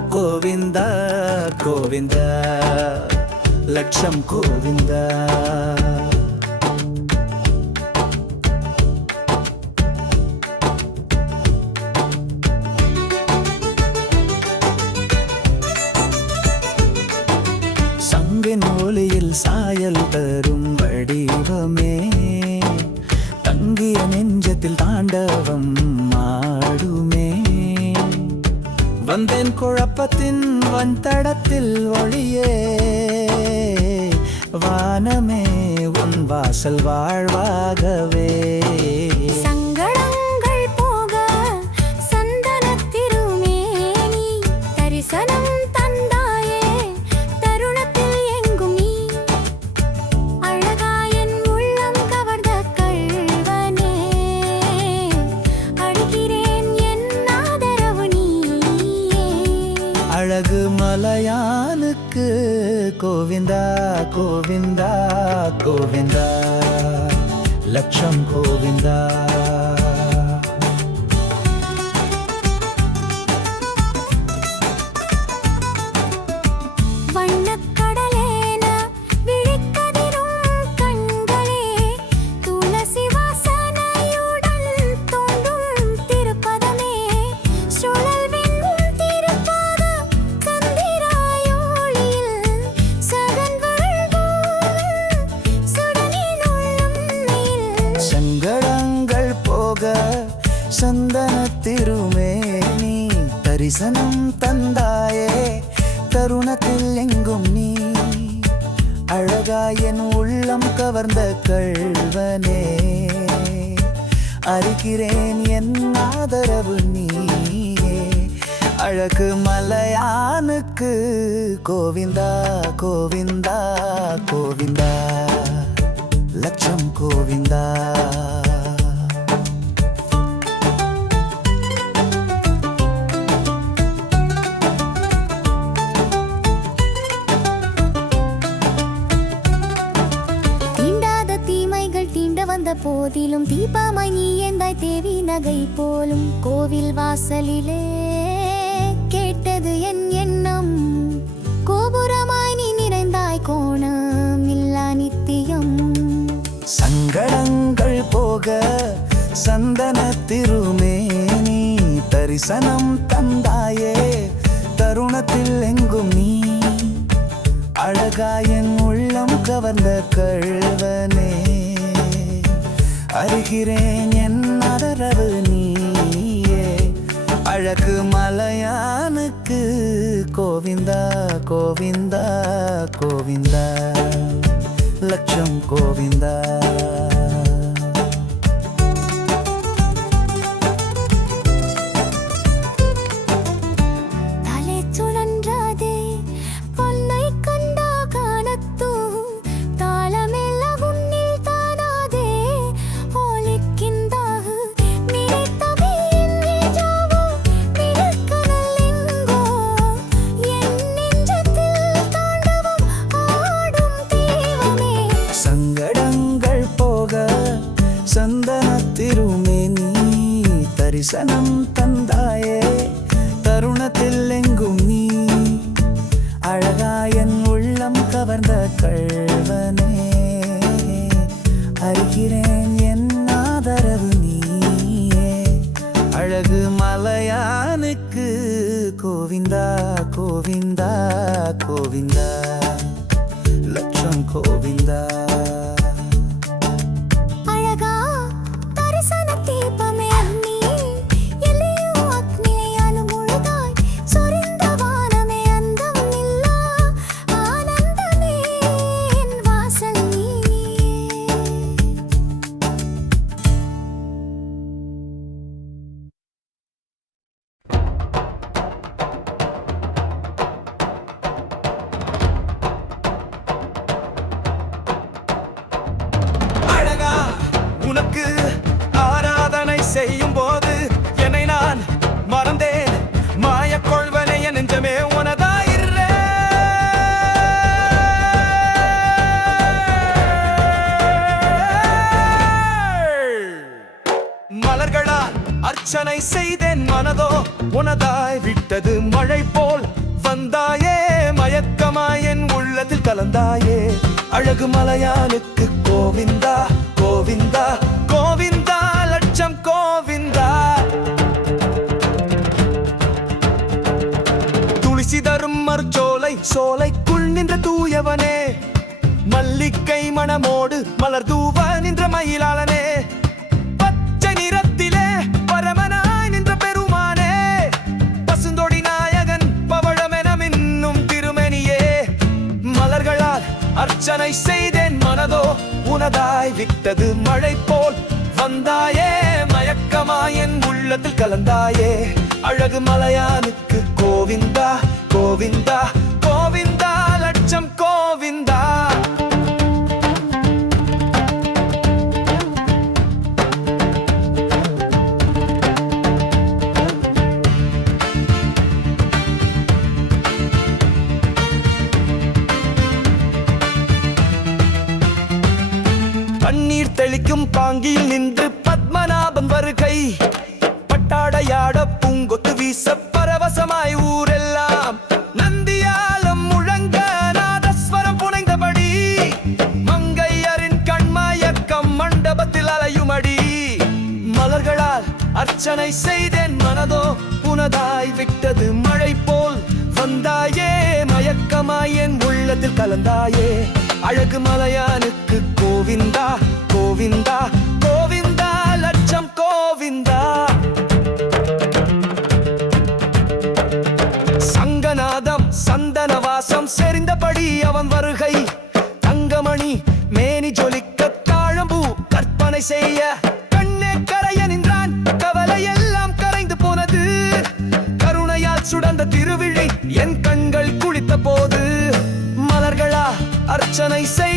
గోవింద గోవింద లక్ష్యం గోవిందా. அவன் தடத்தில் ஒளியே. வானமே உன் வாசல் வாழ்வாகவே. கோவிந்தா கோவிந்தா கோவிந்தா. லட்சம் கோவிந்தா. வந்த போதிலும் தீபாமாய் நீ எந்தாய் தேவி நகை போலும் கோவில் வாசலிலே. மங்களங்கள் போக சந்தன திருமேனி தரிசனம் தந்தாயே தருணத்தில் எங்கும் நீ. அழகாயன் உள்ளம் கவர்ந்த கழ்வனே அறிகிறேன் என் அதரவு நீயே. அழகு மலையானுக்கு கோவிந்தா கோவிந்தா கோவிந்தா. லட்சம் கோவிந்தா. অসংখ্য বিন্দা நெஞ்சமே உனதாயிரே மலர்களால் அர்ச்சனை செய்தேன் மனதோ உனதாய் விட்டது மழை போல் வந்தாயே. மயக்கமாய் என் உள்ளத்தில் கலந்தாயே. அழகு மலையானுக்கு கோவிந்தா. சோலைக்குள் நின்ற தூயவனே மல்லிக்கை மணமோடு மலர் தூவ நின்ற மயிலாளனே பச்சை நிறத்திலே பரமனாய் நின்ற பெருமானே பசுந்தொடி நாயகன் பவழமென மின்னும் திருமணியே மலர்களால் அர்ச்சனை செய்தேன் மனதோ உனதாய் விட்டது மழை போல் வந்தாயே மயக்கமாய் என் உள்ளத்தில் கலந்தாயே அழகு மலையானுக்கு கோவிந்தா கோவிந்தா தண்ணீர் தெளிக்கும் பாங்கியில் நின்று பத்மநாபன் வருகை. பட்டாடையாட பூங்கொத்து வீச பரவசமாய் ஊரெல்லாம். நந்தியாலம் முழங்க நாதஸ்வரம் புனைந்தபடி. மங்கையரின் கண்மயக்கம் மண்டபத்தில் அலையுமடி. மலர்களால் அர்ச்சனை செய்தேன் மனதோ புனதாய் விட்டது மழை போல் வந்தாயே மயக்கமாய் என் உள்ளத்தில் கலந்தாயே. அழகு மலையானுக்கு கோவிந்தா கோவிந்தா கோவிந்தா லட்சம் கோவிந்தா. சங்கநாதம் சந்தனவாசம் செறிந்தபடி அவன் வருகை. தங்கமணி மேனி ஜொலிக்க தாழம்பூ கற்பனை செய்ய. கண்ணே கரைய நின்றான் கவலை எல்லாம் கரைந்து போனது. கருணையால் சுடந்த திருவிழி என் கண்கள் குளித்த போது. மலர்களா அர்ச்சனை செய்தேன்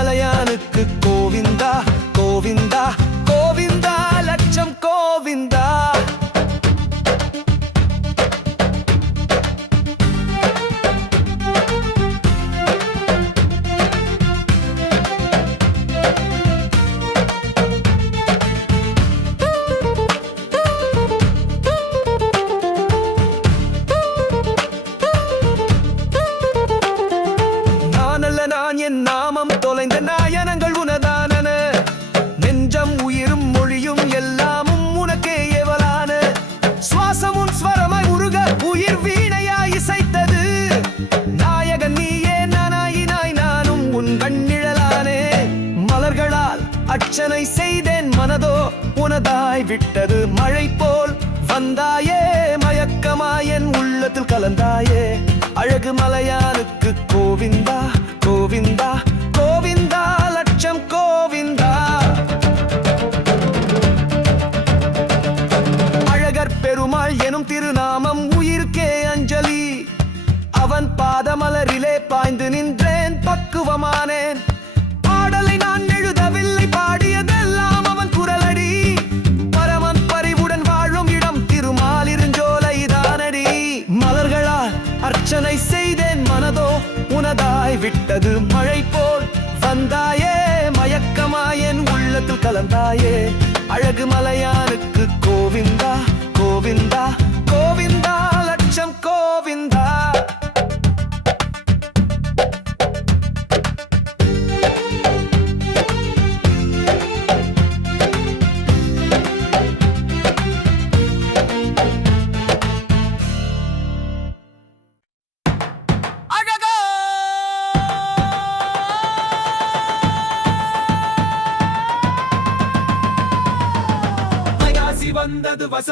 அழகு கலந்தாயே. அழகு மலையானுக்கு கோவிந்தா கோவிந்தா கோவிந்தா உள்ளத்தில் அழகு மலையான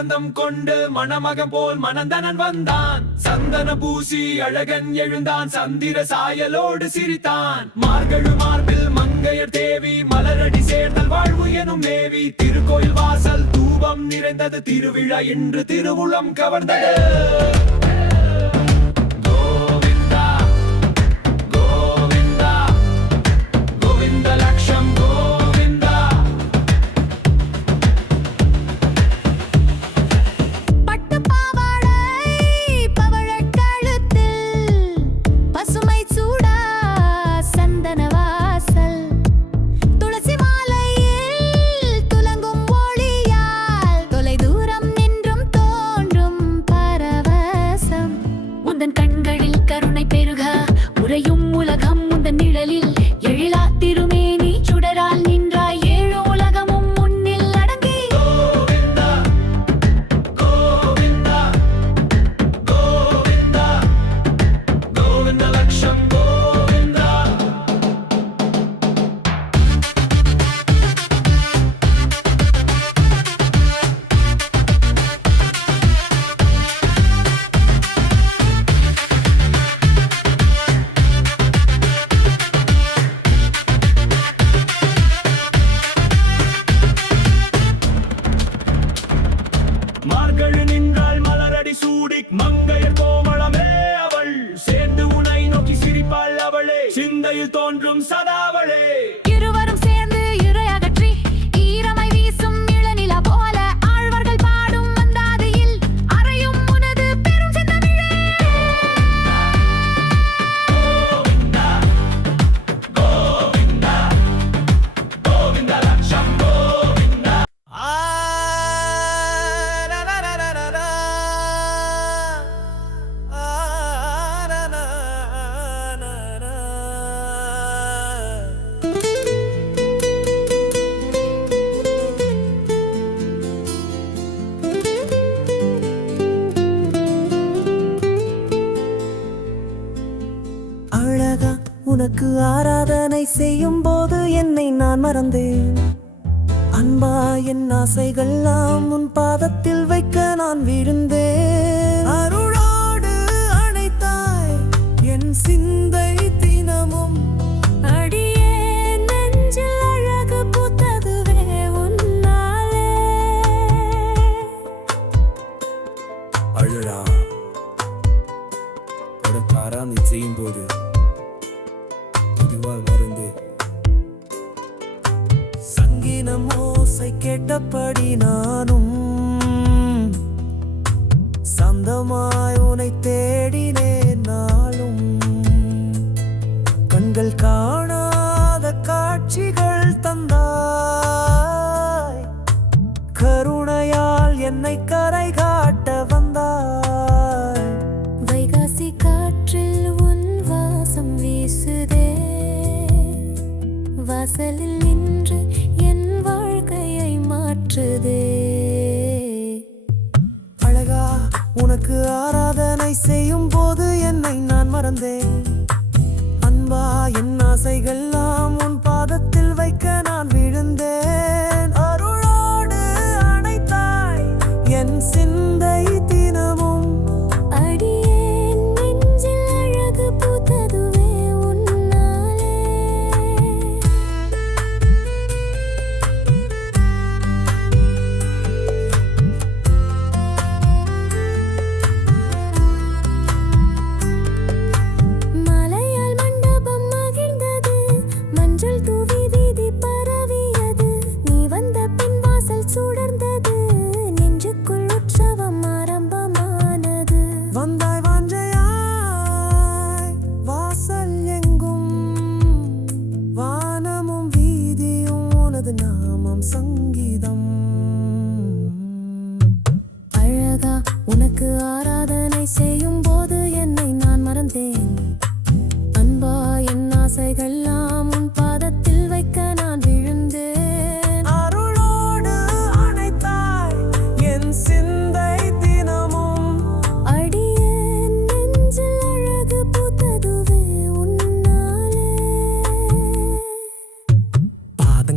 ஆனந்தம் கொண்டு மணமகன் போல் மனந்தனன் வந்தான். சந்தன பூசி அழகன் எழுந்தான். சந்திர சாயலோடு சிரித்தான். மார்கழு மார்பில் மங்கையர் தேவி மலரடி சேர்ந்தல் வாழ்வு எனும் மேவி. திருக்கோயில் வாசல் தூபம் நிறைந்தது திருவிழா என்று திருவுளம் கவர்ந்தது. நின்றாள் மலரடி சூடி மங்கையர் கோமளமே அவள். சேர்ந்து உனை நோக்கி சிரிப்பாள் அவளே. சிந்தையில் தோன்றும் சதாவளே. செய்யும் போது என்னை நான் மறந்தேன். அன்பா என் ஆசைகள்லாம் உன் பாதத்தில் வைக்க நான் விழுந்தேன் அருளாடு அணைத்தாய் என் சிந்தை தினமும். அடியே நெஞ்சில் அழகு பூத்ததுவே உன்னாலே. அழலா. ஒரு போது ஓசை கேட்டபடி நானும் ஆராதனை செய்யும் போது என்னை நான் மறந்தேன். அன்பா என் ஆசைகள் உன் பாதத்தில் வைக்க நான்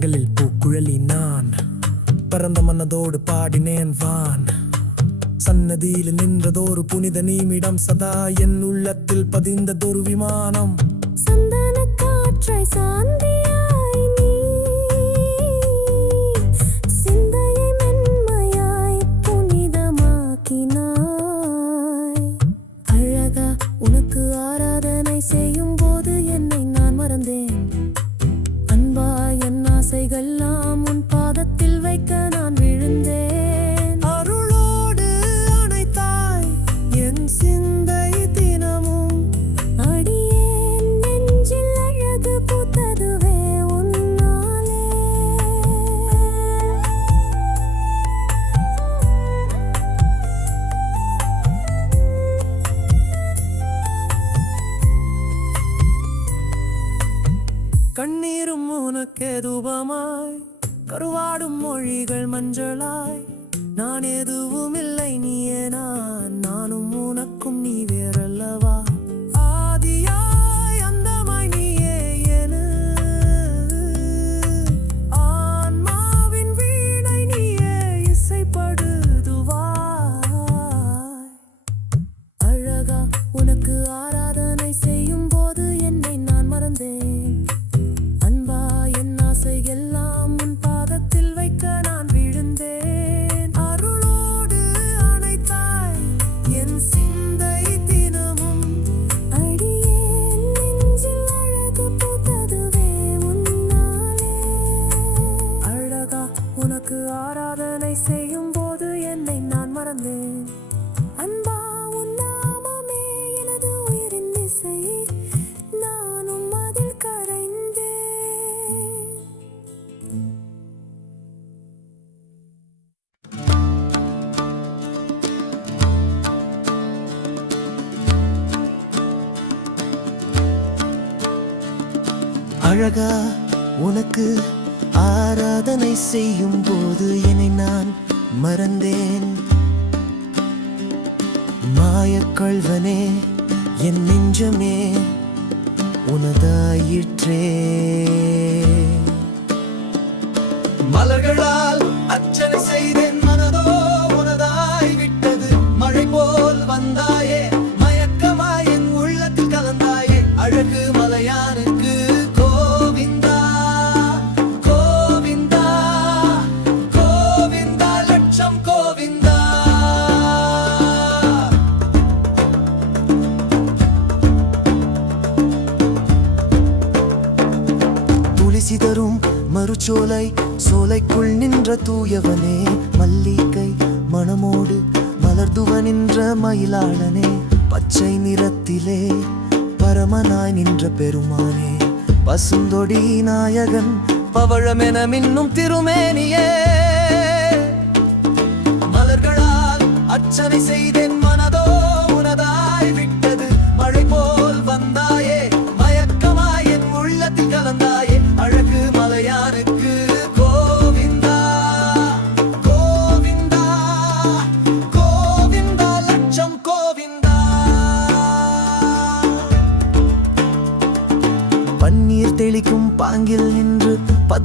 மனங்களில் பூக்குழலி நான் பரந்த மனதோடு பாடினேன் வான். சன்னதியில் நின்றதோரு புனித நீமிடம் சதா என் உள்ளத்தில் பதிந்ததொரு விமானம். cứ அழகா உனக்கு ஆராதனை செய்யும் போது என்னை நான் மறந்தேன். மாயக்கள்வனே என் நெஞ்சமே உனதாயிற்றே. மலர்களால் அர்ச்சனை செய்தேன் மனதோ உனதாய் விட்டது. மழை போல் வந்தாயே மயக்கமாய் என் உள்ளத்தில் கலந்தாயே. அழகு மலையான சோலை சோலைக்குள் நின்ற தூயவனே மல்லிகை மணமோடு மலர்துவ நின்ற மயிலாளனே பச்சை நிறத்திலே பரமனாய் நின்ற பெருமானே பசுந்தொடி நாயகன் பவழமென மின்னும் திருமேனியே. மலர்களால் அர்ச்சனை செய்தேன் மன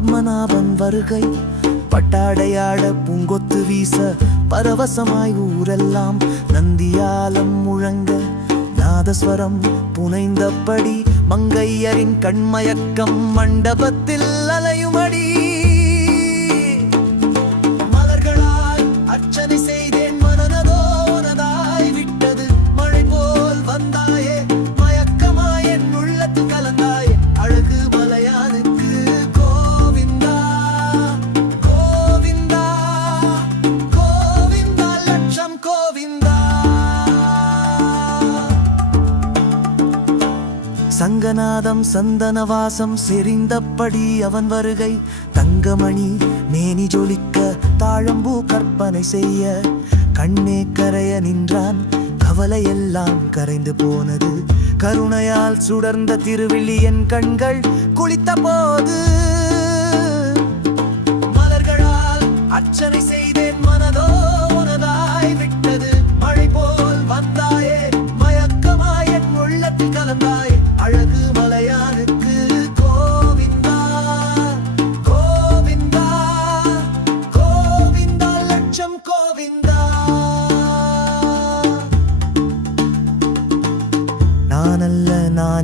பத்மநாபன் வருகை. பட்டாடையாட பூங்கொத்து வீச பரவசமாய் ஊரெல்லாம் நந்தியாலம் முழங்க. நாதஸ்வரம் புனைந்தபடி மங்கையரின் கண்மயக்கம் மண்டபத்தில் சந்தனவாசம் செறிந்தபடி அவன் வருகை. தங்கமணி மேனி ஜொலிக்க தாழம்பூ கற்பனை செய்ய. கண்ணே கரைய நின்றான் கவலையெல்லாம் கரைந்து போனது. கருணையால் சுடர்ந்த திருவிழி என் கண்கள் குளித்த போது. மலர்களால் அர்ச்சனை செய்தேன்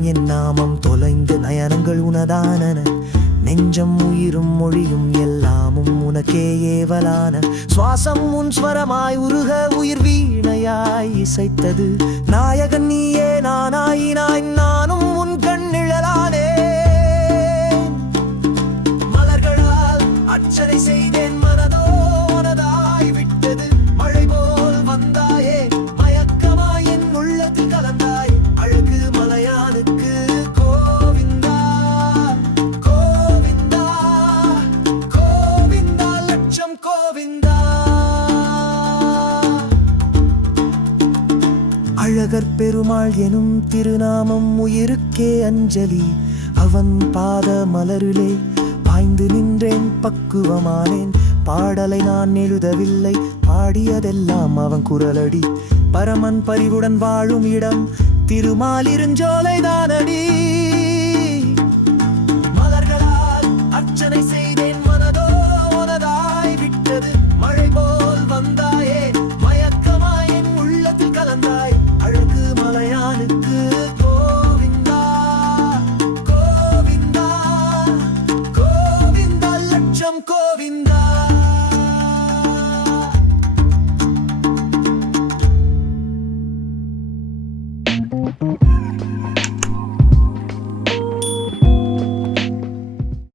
நான் என் நாமம் தொலைந்து நயனங்கள் உனதானன நெஞ்சம் உயிரும் மொழியும் எல்லாமும் உனக்கே ஏவலான. சுவாசம் உன் ஸ்வரமாய் உருக உயிர் வீணையாய் இசைத்தது. நாயகன் பெருமாள் எனும் திருநாமம் உயிருக்கே அஞ்சலி. அவன் பாத மலரிலே பாய்ந்து நின்றேன் பக்குவமானேன். பாடலை நான் எழுதவில்லை பாடியதெல்லாம் அவன் குரலடி. பரமன் பரிவுடன் வாழும் இடம் திருமாலிருஞ்சோலை தானடி